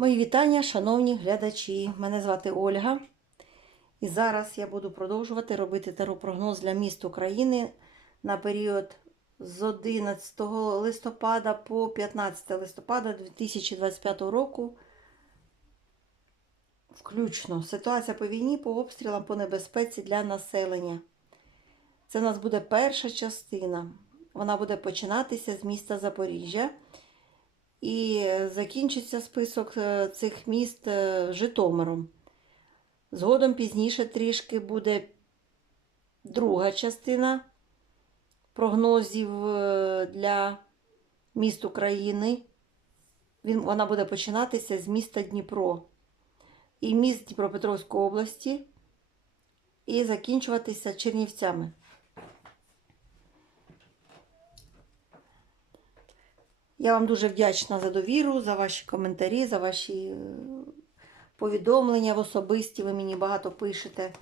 Мої вітання, шановні глядачі. Мене звати Ольга. І зараз я буду продовжувати робити теропрогноз для міст України на період з 11 листопада по 15 листопада 2025 року. Включно ситуація по війні, по обстрілам, по небезпеці для населення. Це у нас буде перша частина. Вона буде починатися з міста Запоріжжя. І закінчиться список е, цих міст е, Житомиром. Згодом пізніше трішки буде друга частина прогнозів е, для міст України. Він, вона буде починатися з міста Дніпро і міст Дніпропетровської області і закінчуватися Чернівцями. Я вам дуже вдячна за довіру, за ваші коментарі, за ваші е, повідомлення в особисті. Ви мені багато пишете.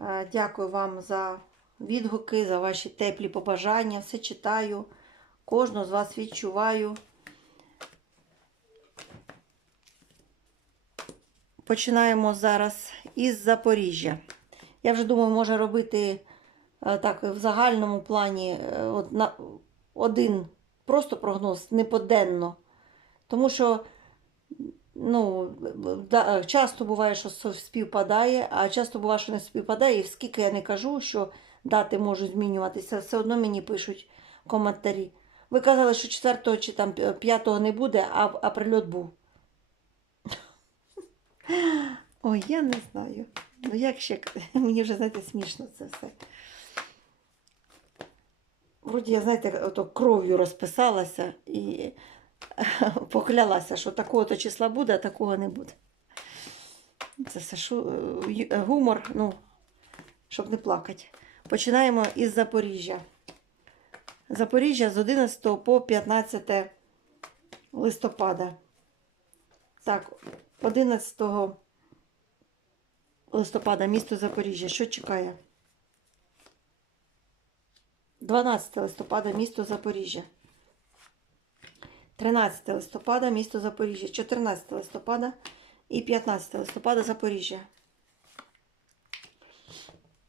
Е, Дякую вам за відгуки, за ваші теплі побажання. Все читаю. Кожного з вас відчуваю. Починаємо зараз із Запоріжжя. Я вже думаю, може робити е, так в загальному плані один просто прогноз не поденно. Тому що ну, да, часто буває, що співпадає, а часто буває, що не співпадає. І скільки я не кажу, що дати можуть змінюватися, все одно мені пишуть коментарі. Ви казали, що 4 чи там 5 не буде, а, а прильот був. Ой, я не знаю. Ну як ще мені вже знаєте, смішно це все. Вроді я, знаєте, ото кров'ю розписалася і поклялася, що такого-то числа буде, а такого не буде. Це все шу... гумор, ну, щоб не плакати. Починаємо із Запоріжжя. Запоріжжя з 11 по 15 листопада. Так, 11 листопада місто Запоріжжя. Що чекає? 12 листопада місто Запоріжжя. 13 листопада місто Запоріжжя. 14 листопада і 15 листопада Запоріжжя.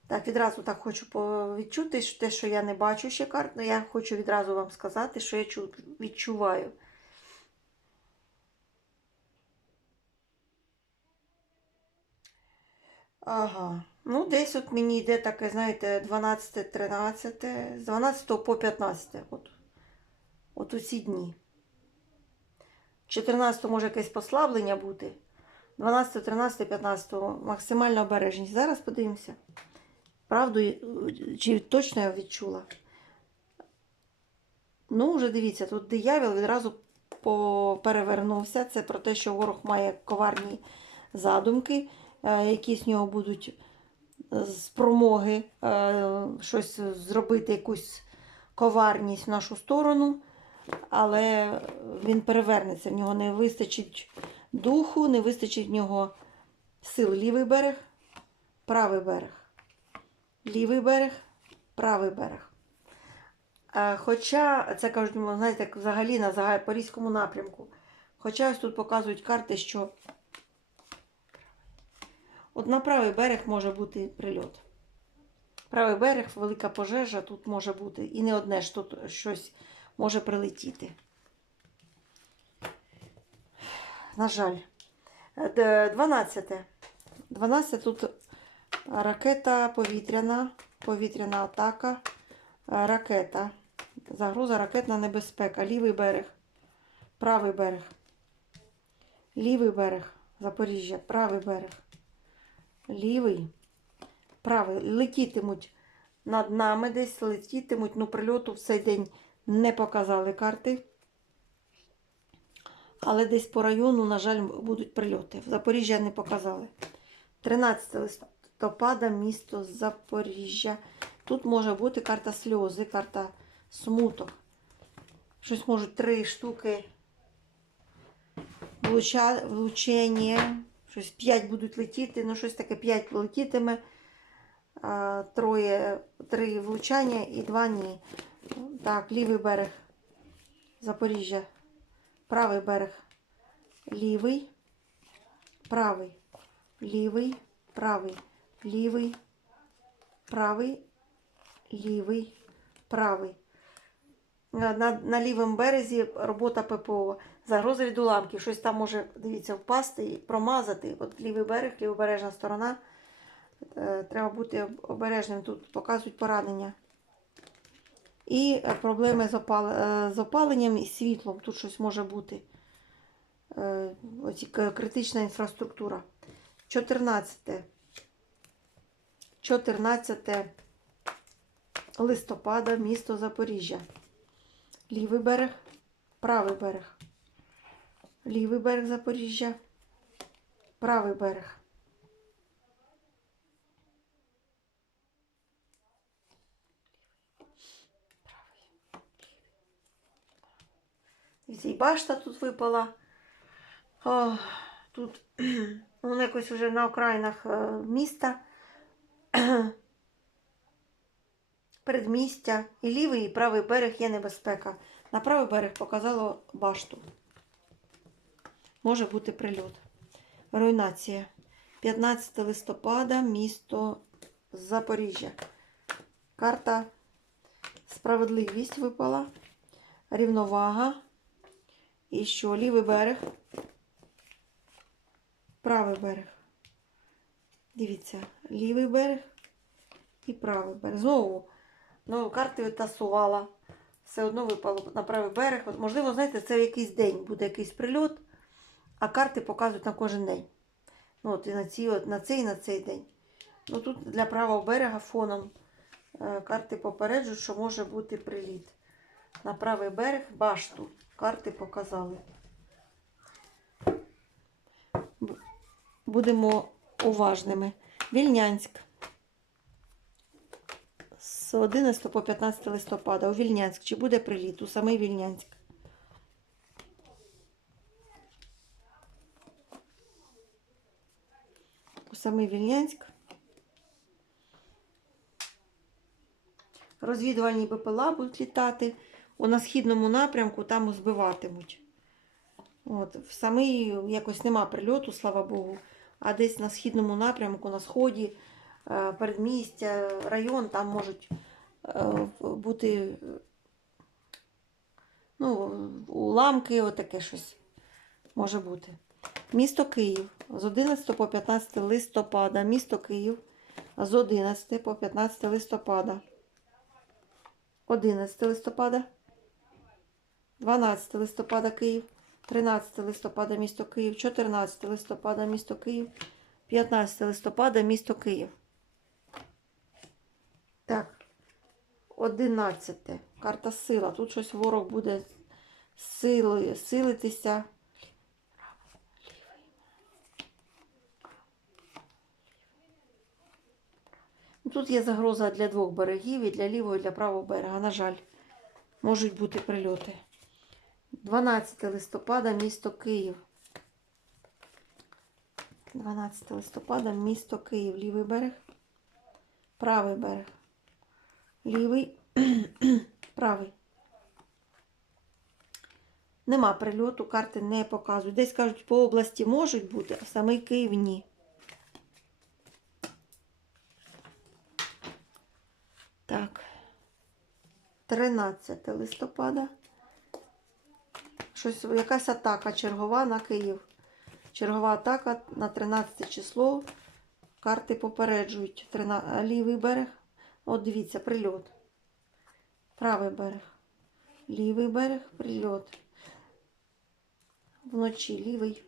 Так, відразу так хочу відчути, що те, що я не бачу ще карт, але я хочу відразу вам сказати, що я відчуваю. Ага. Ну, десь от мені йде таке, знаєте, 12, 13, з 12 по 15. От, от у ці дні. 14 може якесь послаблення бути. 12, 13, 15 максимальна обережність. Зараз подивимося. Правду, е, чи точно я відчула. Ну, вже дивіться, тут диявол відразу перевернувся. Це про те, що ворог має коварні задумки, е, які з нього будуть е, спромоги е, щось зробити, якусь коварність в нашу сторону, але він перевернеться. В нього не вистачить духу, не вистачить в нього сил. Лівий берег, правий берег. Лівий берег, правий берег. Е, Хоча, це кажуть, ну, знаєте, взагалі на Запорізькому напрямку. Хоча ось тут показують карти, що от на правий берег може бути прильот. Правий берег, велика пожежа тут може бути. І не одне ж тут щось може прилетіти. На жаль. Е, 12. 12 тут ракета повітряна, повітряна атака, е, ракета. Загроза ракетна небезпека. Лівий берег, правий берег. Лівий берег. Запоріжжя, правий берег. Лівий, правий. Летітимуть над нами десь, летітимуть. Ну, прильоту в цей день не показали карти. Але десь по району, на жаль, будуть прильоти. В Запоріжжя не показали. 13 листопада, місто Запоріжжя. Тут може бути карта сльози, карта смуток. Щось можуть три штуки влучення. Щось п'ять будуть летіти, ну щось таке п'ять летітиме. Троє, три влучання і два ні. Так, лівий берег. Запоріжжя, правий берег. Лівий, правий, лівий, правий, лівий, правий, лівий, правий. На, на лівому березі робота ППО. Загроза від уламків. Щось там може, дивіться, впасти і промазати. От лівий берег, лівобережна сторона. Е, Треба бути обережним. Тут показують поранення. І е, проблеми е, з опаленням і світлом. Тут щось може бути. Оці критична інфраструктура. 14. 14 листопада, місто Запоріжжя. Лівий берег, правий берег. Лівий берег Запоріжжя, правий берег. І башта тут випала. О, тут воно якось вже на окраїнах е, міста. Передмістя. І лівий, і правий берег є небезпека. На правий берег показало башту. Може бути прильот. Руйнація. 15 листопада, місто Запоріжжя. Карта Справедливість випала. Рівновага. І що? Лівий берег. Правий берег. Дивіться, лівий берег і правий берег. Знову, ну, карти витасувала. Все одно випало на правий берег. Можливо, знаєте, це якийсь день буде якийсь прильот, а карти показують на кожен день. Ну, от і на, ці, от, на цей і на цей день. Ну, тут для правого берега фоном е, карти попереджують, що може бути приліт. На правий берег башту. Карти показали. Будемо уважними. Вільнянськ. З 11 по 15 листопада у Вільнянськ. Чи буде приліт у самий Вільнянськ? Самий Вільнянськ. Розвідувальні БПЛА будуть літати. У на східному напрямку там збиватимуть. От, в самий якось нема прильоту, слава Богу. А десь на східному напрямку, на сході, е, передмістя, район, там можуть е, бути ну, уламки, отаке щось може бути. Місто Київ з 11 по 15 листопада. Місто Київ з 11 по 15 листопада. 11 листопада. 12 листопада Київ. 13 листопада місто Київ, 14 листопада місто Київ, 15 листопада місто Київ. Так. 11. Карта сила. Тут щось ворог буде силою силитися. Тут є загроза для двох берегів, і для лівого, і для правого берега. На жаль, можуть бути прильоти. 12 листопада, місто Київ. 12 листопада, місто Київ. Лівий берег, правий берег. Лівий, правий. Нема прильоту, карти не показують. Десь кажуть, по області можуть бути, а самий Київ ні. Так. 13 листопада. Щось, якась атака чергова на Київ. Чергова атака на 13 число. Карти попереджують. Трина- Лівий берег. От дивіться, прильот. Правий берег. Лівий берег, прильот. Вночі лівий.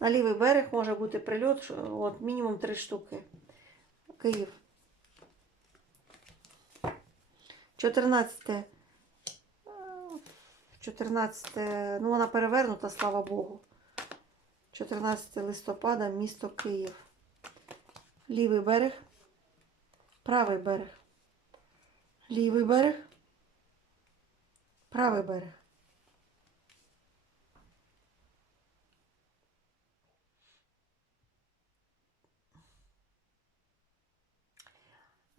На лівий берег може бути прильот. От мінімум 3 штуки. Київ. 14. е, 14, ну вона перевернута, слава Богу. 14 листопада, місто Київ. Лівий берег, правий берег. Лівий берег, правий берег.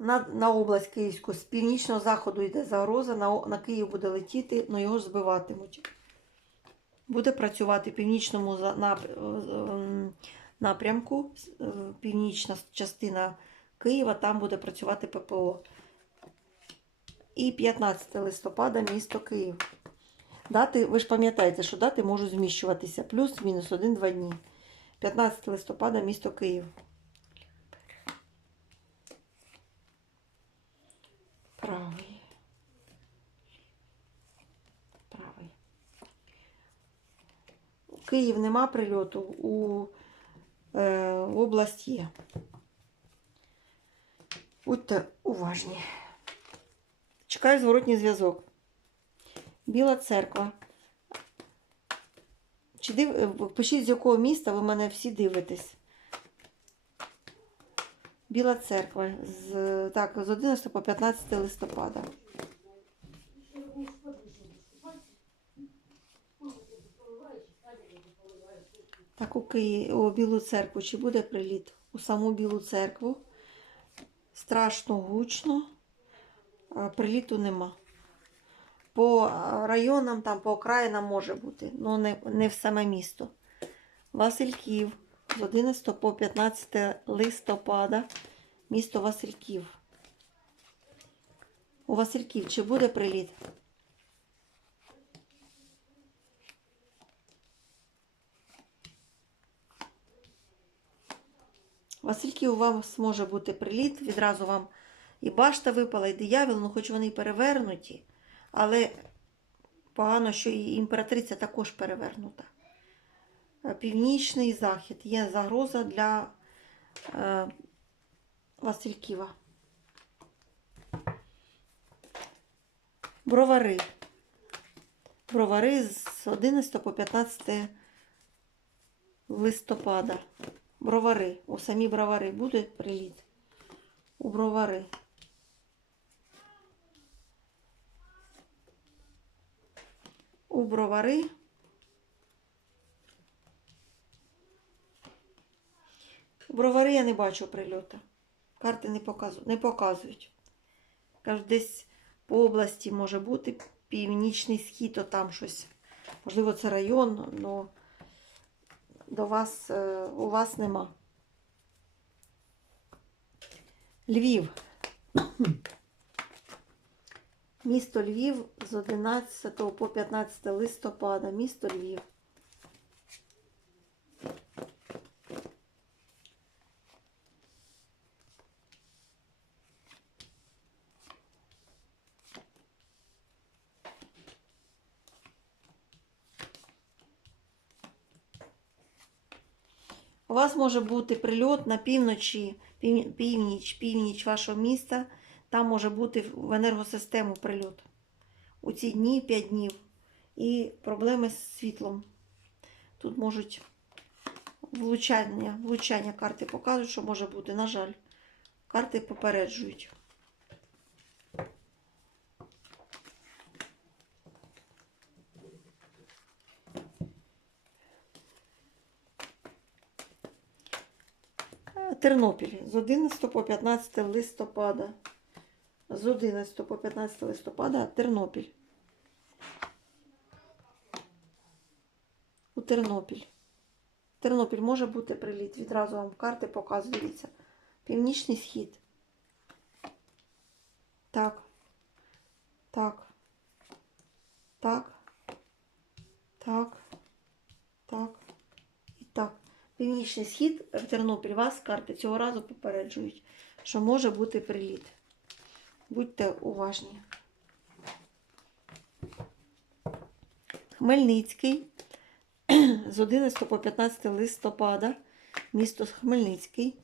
На, на область Київську з північного заходу йде загроза, на, на Київ буде летіти, але його ж збиватимуть. буде працювати в північному ем, напрямку, е, північна частина Києва, там буде працювати ППО. І 15 листопада місто Київ. Дати, ви ж пам'ятаєте, що дати можуть зміщуватися плюс-мінус 1-2 дні. 15 листопада місто Київ. Правий. Правий. У Київ нема прильоту, у е, область є. Будьте уважні. Чекаю зворотній зв'язок. Біла церква. Чи див... е, Пишіть, з якого міста ви мене всі дивитесь. Біла церква з, так, з 11 по 15 листопада. Так, у Києві, у Білу церкву. Чи буде приліт? У саму Білу церкву. Страшно гучно. Приліту нема. По районам, там, по окраїнам може бути, але не, не в саме місто. Васильків з 11 по 15 листопада. Місто Васильків. У Васильків чи буде приліт? Васильків у вас може бути приліт, відразу вам і башта випала, і диявол, ну хоч вони перевернуті, але погано, що і імператриця також перевернута. Е, Північний захід є загроза для е, Васильківа. Бровари. Бровари з 11 по 15 листопада. Бровари. У самі бровари буде приліт. У бровари. У бровари. Бровари я не бачу прильоту. Карти не показують. Не показують. Кажуть, десь по області може бути північний схід, то там щось. Можливо, це район, але до вас, е, у вас нема. Львів. Місто Львів з 11 по 15 листопада. Місто Львів. У вас може бути прильот на півночі, північ, північ вашого міста. Там може бути в енергосистему прильот. У ці дні 5 днів. І проблеми з світлом. Тут можуть влучання, влучання карти показують, що може бути. На жаль, карти попереджують. Е, Тернопіль з 11 по 15 листопада. З 11 по 15 листопада Тернопіль. У Тернопіль. Тернопіль може бути приліт. Відразу вам карти показують. Дивіться. Північний схід. Так. Так. Так. Так. І так. Північний схід в Тернопіль вас карти цього разу попереджують, що може бути приліт. Будьте уважні. Хмельницький з 11 по 15 листопада. Місто Хмельницький.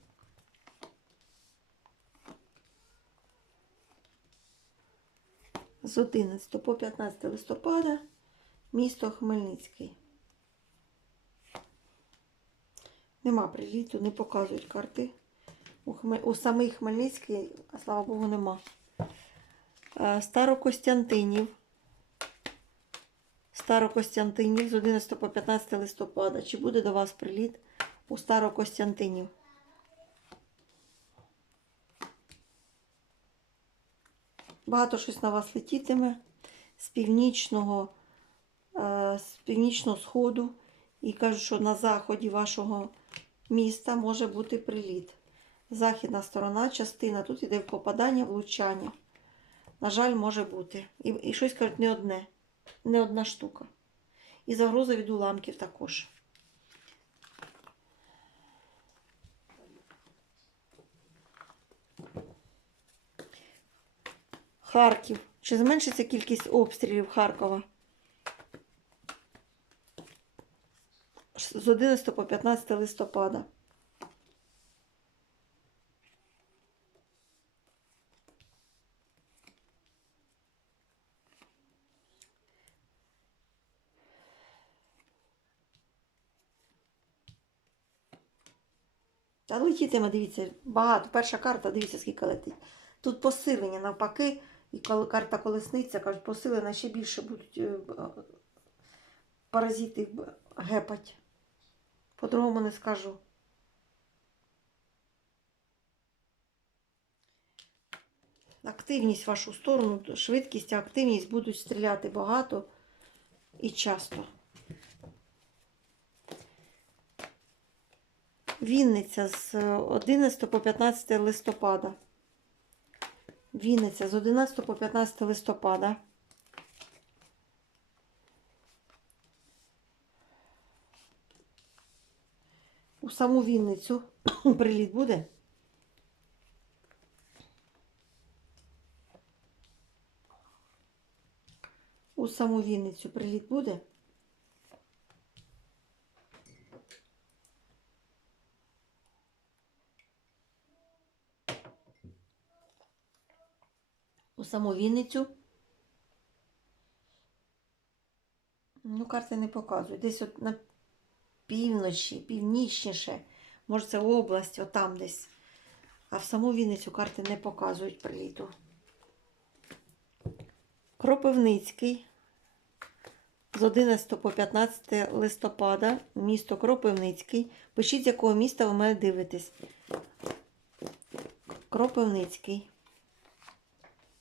З 11 по 15 листопада. Місто Хмельницький. Нема приліту, не показують карти. У, Хме... у самий Хмельницький, а слава Богу, нема. Е, Старокостянтинів. Старокостянтинів з 11 по 15 листопада. Чи буде до вас приліт у Старокостянтинів? Багато щось на вас летітиме з північного, е, з північного сходу і кажуть, що на заході вашого міста може бути приліт. Західна сторона, частина, тут іде попадання, влучання. На жаль, може бути. І, і щось кажуть, не одне, не одна штука. І загроза від уламків також. Харків. Чи зменшиться кількість обстрілів Харкова? З 11 по 15 листопада. Та летітиме, дивіться, багато. Перша карта, дивіться, скільки летить. Тут посилення навпаки, і коли карта колесниця, кажуть, посилена ще більше будуть е, паразити б- гепать. По-другому не скажу. Активність вашу сторону, швидкість, активність будуть стріляти багато і часто. Вінниця з 11 по 15 листопада. Вінниця з 11 по 15 листопада. У саму Вінницю приліт буде. У саму Вінницю приліт буде. У саму Вінницю. Ну, карти не показують. Десь от на півночі, північніше. Може, це область, отам десь. А в саму Вінницю карти не показують приліту. Кропивницький. З 11 по 15 листопада. Місто Кропивницький. Пишіть, з якого міста ви мене дивитесь. Кропивницький.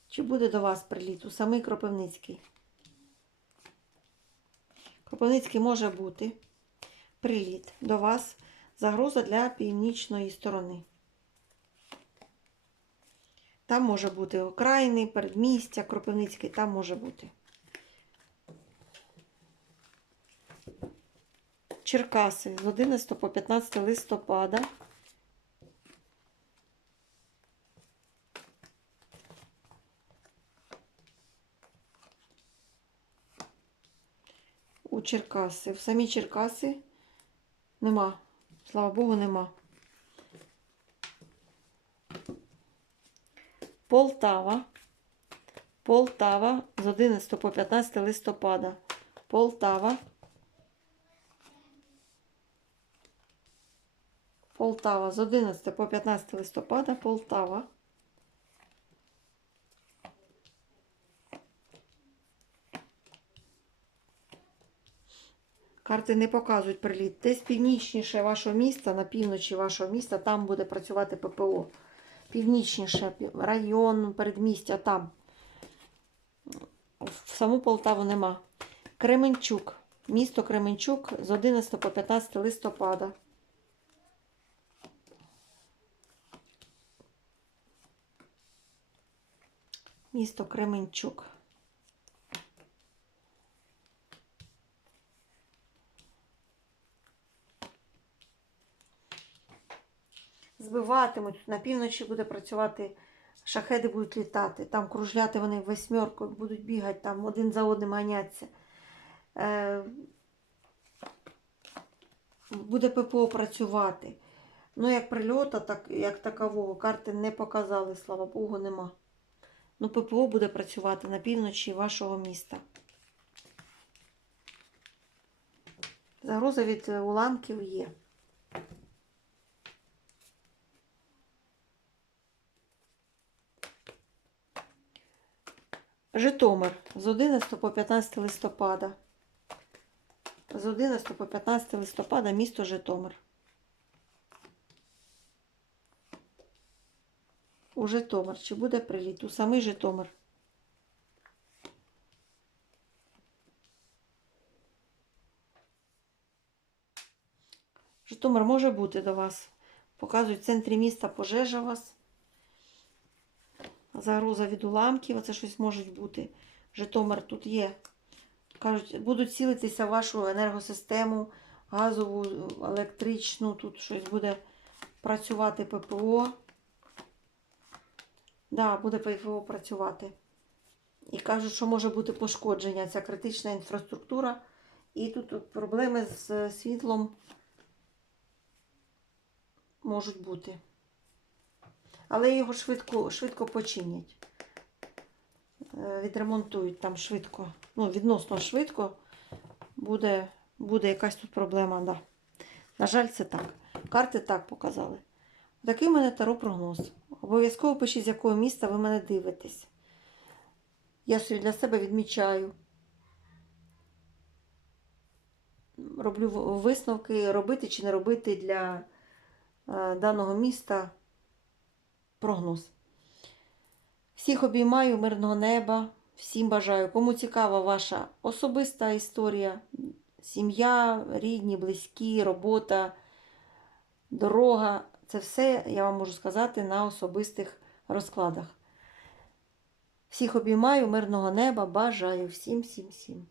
Чи буде до вас приліт? У самий Кропивницький. Кропивницький може бути приліт до вас. Загроза для північної сторони. Там може бути окраїни, передмістя, Кропивницький, там може бути. Черкаси з 11 по 15 листопада. У Черкаси. В самі Черкаси нема. Слава Богу, нема. Полтава. Полтава з 11 по 15 листопада. Полтава. Полтава з 11 по 15 листопада. Полтава. Карти не показують приліт. Десь північніше вашого міста, на півночі вашого міста, там буде працювати ППО. Північніше, район, передмістя, там. В саму Полтаву нема. Кременчук. Місто Кременчук з 11 по 15 листопада. Місто Кременчук. Збиватимуть. На півночі буде працювати, шахеди будуть літати. Там кружляти вони восьмерку, будуть бігати, там один за одним ганяться. Е, буде ППО працювати. Ну, як прильота, так як такового, карти не показали, слава Богу, нема. Ну, ППО буде працювати на півночі вашого міста. Загроза від уламків є. Житомир з 11 по 15 листопада. З 11 по 15 листопада місто Житомир. У Житомир. Чи буде приліт? У самий Житомир. Житомир може бути до вас. Показують в центрі міста пожежа вас. Загроза від уламків, оце щось може бути. Житомир тут є. Кажуть, будуть цілитися в вашу енергосистему, газову, електричну, тут щось буде працювати ППО. Да, буде ППО працювати. І кажуть, що може бути пошкодження, ця критична інфраструктура. І тут проблеми з світлом можуть бути. Але його швидко, швидко починять. Е, Відремонтують там швидко. Ну, відносно швидко буде, буде якась тут проблема. Да. На жаль, це так. Карти так показали. Такий у мене таро прогноз. Обов'язково пишіть, з якого міста ви мене дивитесь. Я собі для себе відмічаю. Роблю висновки, робити чи не робити для е, даного міста прогноз. Всіх обіймаю, мирного неба, всім бажаю. Кому цікава ваша особиста історія, сім'я, рідні, близькі, робота, дорога. Це все я вам можу сказати на особистих розкладах. Всіх обіймаю, мирного неба, бажаю всім, всім, всім.